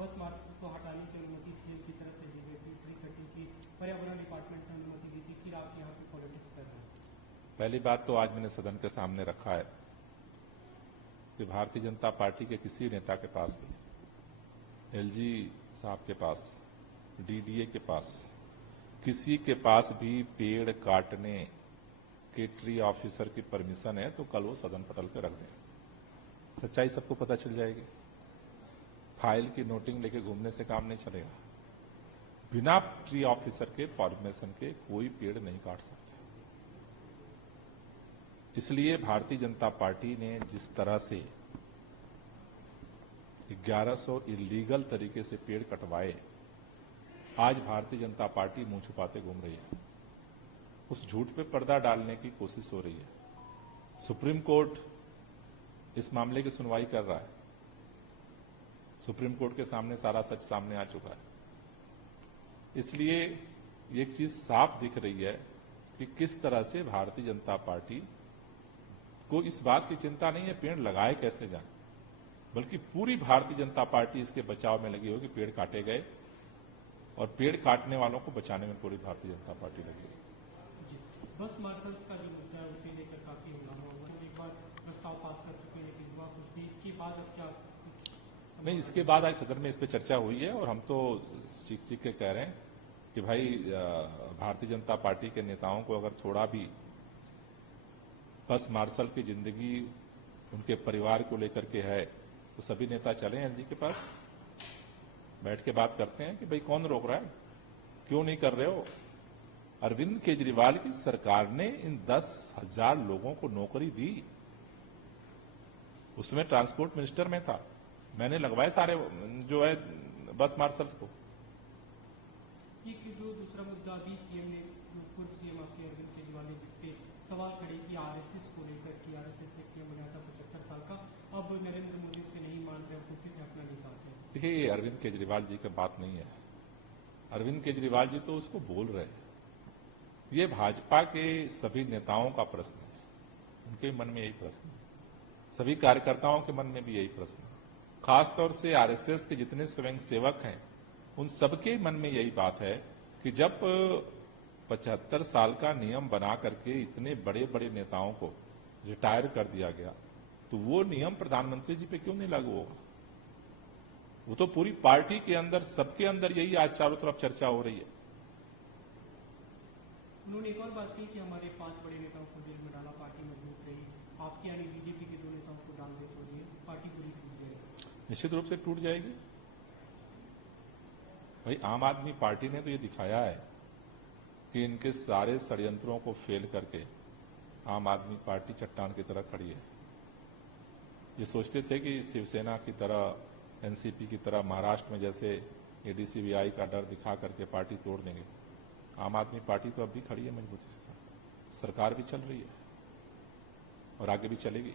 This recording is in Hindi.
बस मार्च को हटाने की अनुमति सीएम की तरफ से दी गई थी, ट्री कटिंग की पर्यावरण डिपार्टमेंट ने अनुमति दी थी, फिर आप यहाँ पे पॉलिटिक्स कर रहे हैं। पहली बात तो आज मैंने सदन के सामने रखा है कि भारतीय जनता पार्टी के किसी नेता के पास भी, एलजी साहब के पास, डीडीए के पास, किसी के पास भी पेड़ काटने के ट्री ऑफिसर की परमिशन है तो कल वो सदन पटल पे रख दें। सच्चाई सबको पता चल जाएगी। फाइल की नोटिंग लेके घूमने से काम नहीं चलेगा। बिना ट्री ऑफिसर के परमिशन के कोई पेड़ नहीं काट सकता। इसलिए भारतीय जनता पार्टी ने जिस तरह से 1100 इलीगल तरीके से पेड़ कटवाए, आज भारतीय जनता पार्टी मुंह छुपाते घूम रही है। उस झूठ पे पर्दा डालने की कोशिश हो रही है। सुप्रीम कोर्ट इस मामले की सुनवाई कर रहा है। सुप्रीम कोर्ट के सामने सारा सच सामने आ चुका है। इसलिए एक चीज साफ दिख रही है कि किस तरह से भारतीय जनता पार्टी को इस बात की चिंता नहीं है पेड़ लगाए कैसे जाए, बल्कि पूरी भारतीय जनता पार्टी इसके बचाव में लगी हो कि पेड़ काटे गए और पेड़ काटने वालों को बचाने में पूरी भारतीय जनता पार्टी लगी है। बस मार्शल्स का जो मुद्दा है उसे लेकर काफी हंगामा हुआ, एक बार प्रस्ताव पास कर चुके हैं लेकिन हुआ कुछ भी, इसके बाद अब क्या? नहीं, इसके बाद आज सदन में इस पर चर्चा हुई है और हम तो चीख चीख के कह रहे हैं कि भाई भारतीय जनता पार्टी के नेताओं को अगर थोड़ा भी बस मार्शल की जिंदगी उनके परिवार को लेकर के है तो सभी नेता चले एलजी के पास, बैठ के बात करते हैं कि भाई कौन रोक रहा है, क्यों नहीं कर रहे हो। अरविंद केजरीवाल की सरकार ने इन 10,000 लोगों को नौकरी दी। उसमें ट्रांसपोर्ट मिनिस्टर में था, मैंने लगवाए सारे जो है बस मार्शल्स को। ये जो दूसरा मुद्दा अभी सीएम ने, पूर्व सीएम आपके अरविंद केजरीवाल ने पे सवाल खड़े किए आरएसएस को लेकर कि आरएसएस ने किया बनाया था 75 साल का, अब नरेंद्र मोदी से नहीं मान रहे, कुर्सी से हटना नहीं चाहते। देखिए, ये अरविंद केजरीवाल जी की बात नहीं है। अरविंद केजरीवाल जी तो उसको बोल रहे हैं। ये भाजपा के सभी नेताओं का प्रश्न है, उनके मन में यही प्रश्न है, सभी कार्यकर्ताओं के मन में भी यही प्रश्न है। खासतौर से आरएसएस के जितने स्वयं सेवक हैं उन सबके मन में यही बात है कि जब 75 साल का नियम बना करके इतने बड़े बड़े नेताओं को रिटायर कर दिया गया तो वो नियम प्रधानमंत्री जी पे क्यों नहीं लागू होगा। वो तो पूरी पार्टी के अंदर, सबके अंदर यही आज चारों तरफ चर्चा हो रही है। उन्होंने एक और बात की कि हमारे 5 बड़े नेताओं को जेल में डाला, पार्टी मजबूत रही, आपकी यानी बीजेपी के 2 नेताओं को डाल दे तो ये पार्टी पूरी टूट जाएगी। निश्चित रूप से टूट जाएगी। भाई आम आदमी पार्टी ने तो ये दिखाया है कि इनके सारे षड्यंत्रों को फेल करके आम आदमी पार्टी चट्टान की तरह खड़ी है। ये सोचते थे कि शिवसेना की तरह, एनसीपी की तरह महाराष्ट्र में जैसे एडीसीबीआई का डर दिखा करके पार्टी तोड़ देंगे। आम आदमी पार्टी तो अब भी खड़ी है मजबूती से, सरकार भी चल रही है और आगे भी चलेगी।